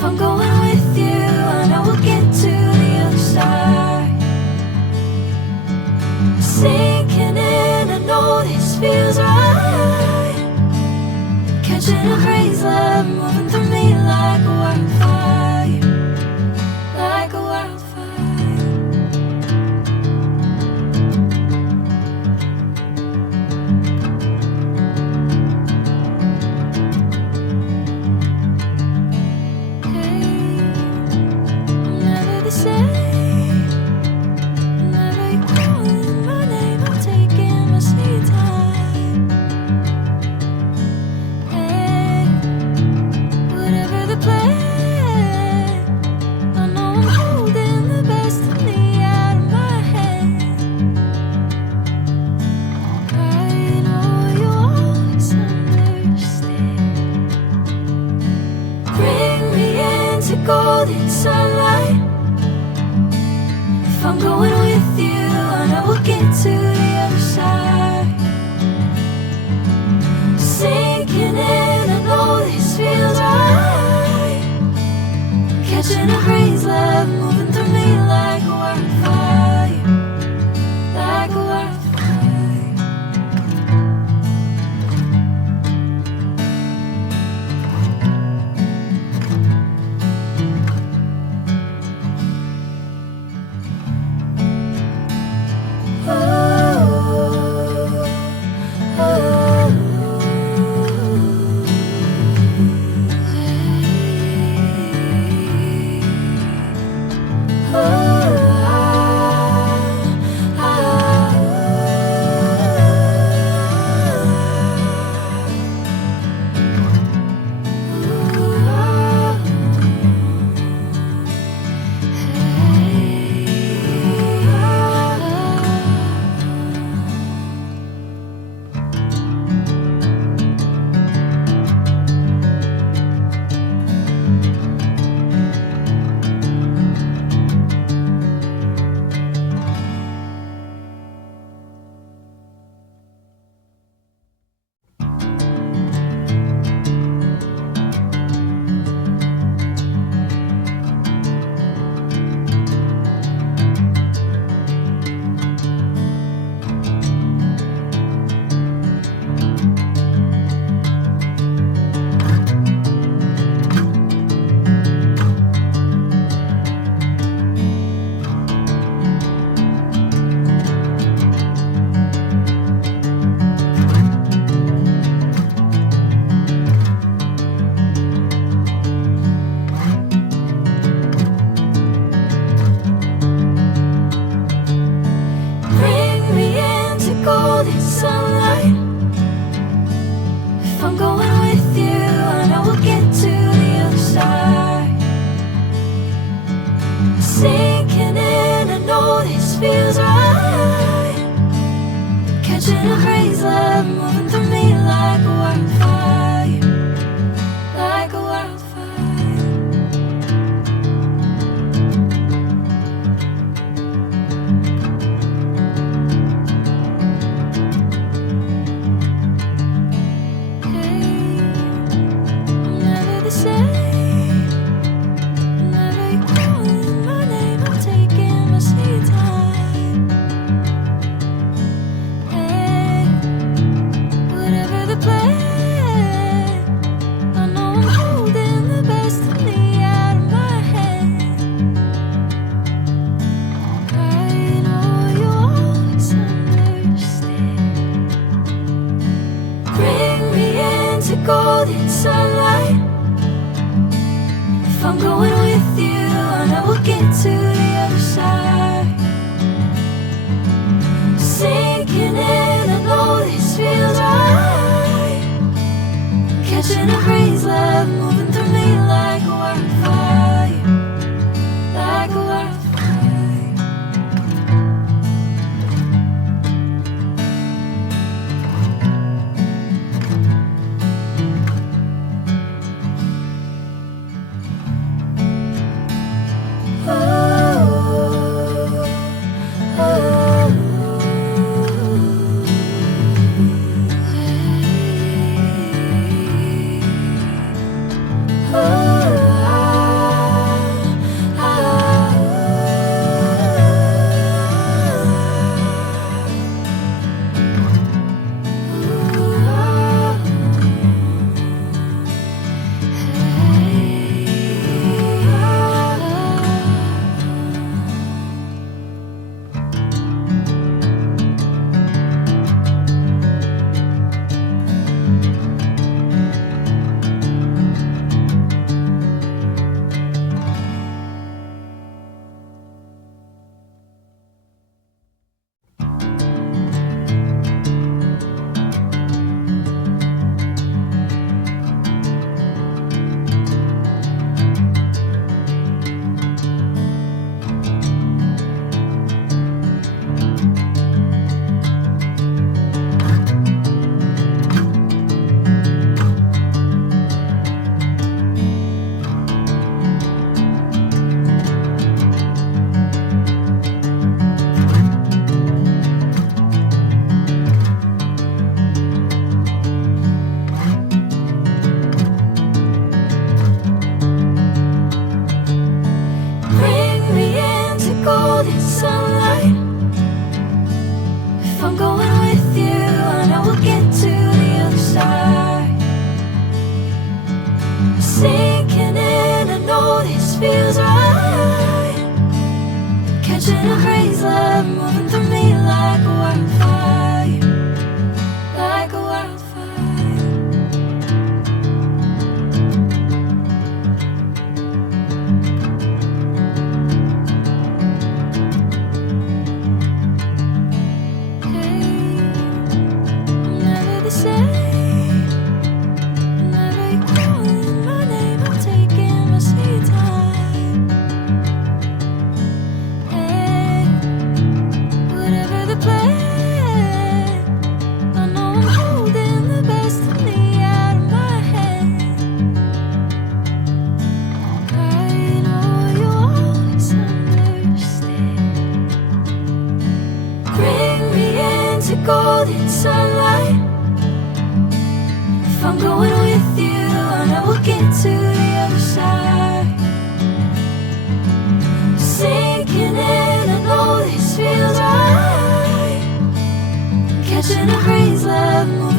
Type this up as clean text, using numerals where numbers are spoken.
If I'm going with you, I know we'll get to the other side. Sinking in, I know this feels right. Catching a crazy love, moving through me like a wildfire, like a wildfire. Golden sunlight. If I'm going with you, I know we'll get to the other side. Sinking in, I know this feels right. Catching a crazy love, moving through me like a wildfire, like a wildfire. Catching a crazy love, moving through me like a wildfire, like a wildfire. Hey, I'm never the same. Whenever you're calling my name, I'm taking my sweet time. Golden sunlight. If I'm going with you, I know we'll get to the other side. Sinking in, I know this feels right. Catching a crazy love, moving through me like a wildfire, like a wildfire. golden sunlight. If I'm going with you, I know we'll get to the other side. Sinking in, I know this feels right. Catching a crazy love moving through me like a wildfire, like a wildfire. Hey, I'm never the same. Whenever you're calling my name, I'm taking my sweet time. Hey, whatever the plan, I know I'm holding the best of me out of my hand. I know you always understand. Bring me into golden sunlight. If I'm going with you, I know we'll get to the other side. Sinking in, I know this feels right. Catching a crazy love.